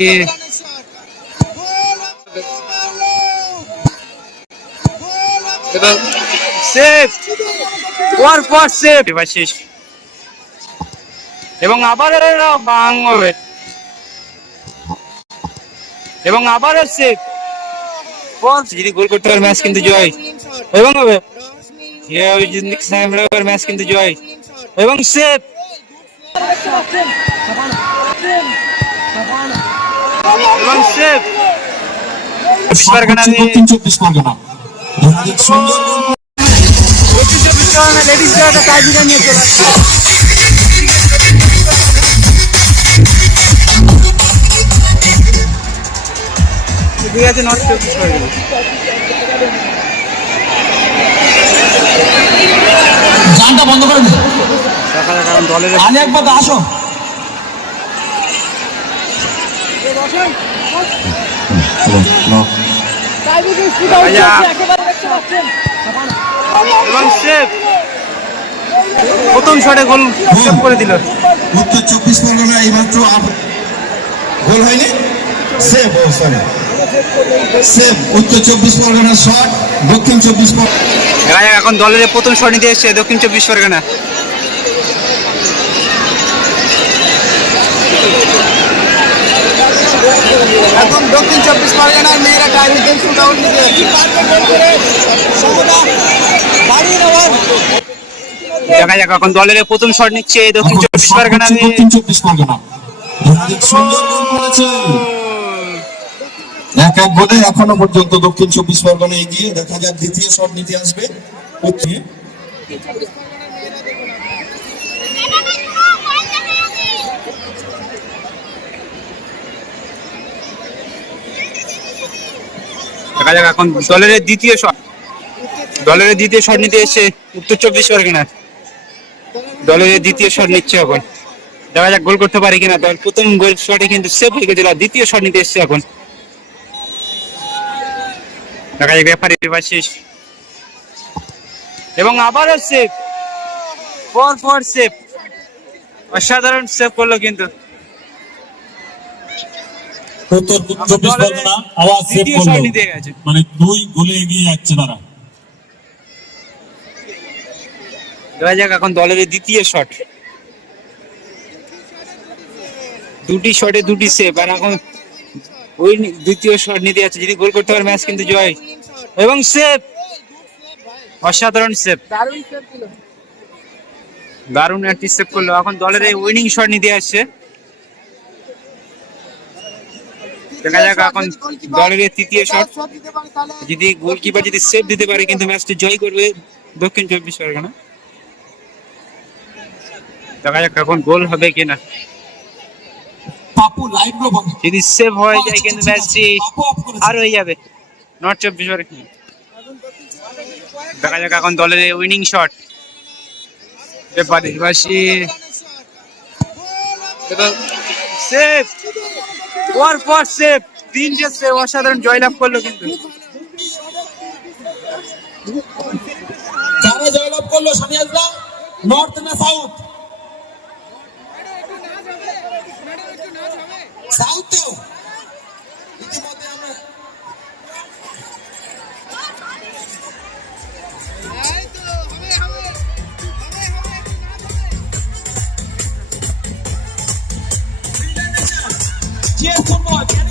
এবং আবার এরা বাং হবে এবং আবার সেফ যদি গোল করতে পারে ম্যাচ কিন্তু জয়। এবং হবে। ম্যাচ কিন্তু জয়। এবং সেফ এবং সেফ চব্বিশ পরগনা সুন্দর গোল দক্ষিণ চব্বিশ পরগনা। লেডিস দলটা টাইব্রেকার নিয়ে চলে আসছে। ঠিক আছে নর্থ চব্বিশ পরগনা। জানটা বন্ধ করে দিন দেখা কারণ দলের একবার তো আসো দেখা যাক। এবং সেফ প্রথম শটে গোল করে দিল। উত্তর চব্বিশ পরগনা এইমাত্র গোল হয়নি? সেভ ও সরি সেভ উত্তর চব্বিশ পরগনা শট দক্ষিণ চব্বিশ পরগনা এখন দলের প্রথম শট নিতে এসছে দক্ষিণ চব্বিশ পরগনা। এখন দক্ষিণ চব্বিশ পরগনার মেয়েরা টাইব্রেকার শুট আউট নিতে যাচ্ছে। দেখা যাক এখন দলের প্রথম শট নিচ্ছে দক্ষিণ চব্বিশ পরগনা দক্ষিণ চব্বিশ পরগনা। সুন্দর গোল করেছে। এক এক গোলে এখনও পর্যন্ত দক্ষিণ চব্বিশ পরগনা এগিয়ে দেখা যাক দ্বিতীয় শট নিতে আসবে। দেখা যাক এখন দলের দ্বিতীয় শট। দলের দ্বিতীয় শট নিতে এসছে উত্তর চব্বিশ পরগনা দলের দ্বিতীয় শট নিচ্ছে এখন। দেখা যাক গোল করতে পারে কিনা দল। প্রথম গোল শটে কিন্তু সেভ হয়ে গেছিল দ্বিতীয় শট নিতে এসছে এখন। দেখা যাক রেফারি এবার শেষ এবং আবারও সেভ ফর ফর সেভ অসাধারণ সেভ করল কিন্তু। উত্তর চব্বিশ পরগনা সেভ করল। মানে দুই গোলে এগিয়ে যাচ্ছে তারা। দেখা যাক এখন দলের দ্বিতীয় শট দুটি শটে দুটি সেভ আর এখন ওই দ্বিতীয় শট নিতে যাচ্ছে। যদি গোল করতে পারে ম্যাচ কিন্তু জয়। এবং সেভ অসাধারণ সেভ দারুণ একটি সেভ করল। এখন দলের এই উইনিং শট নিতে আসছে দেখা যাক এখন দলের তৃতীয় শট। যদি গোলকিপার যদি সেভ দিতে পারে কিন্তু ম্যাচটি জয় করবে দক্ষিণ চব্বিশ পরগনা। দেখা যাক এখন গোল হবে কিনা। যদি সেভ হয়ে যায় কিন্তু ম্যাচটি আর হয়ে যাবে। নর্থ চব্বিশ পরগনা। দেখা যাক এখন দলের উইনিং শট পাশাপাশি সেভ ওয়ার সে সেভ তিনটে সে অসাধারণ জয়লাভ করল কিন্তু। যারা জয়লাভ করল সানিয়াজরা নর্থ না সাউথ? সাউথেও? Yeah, come.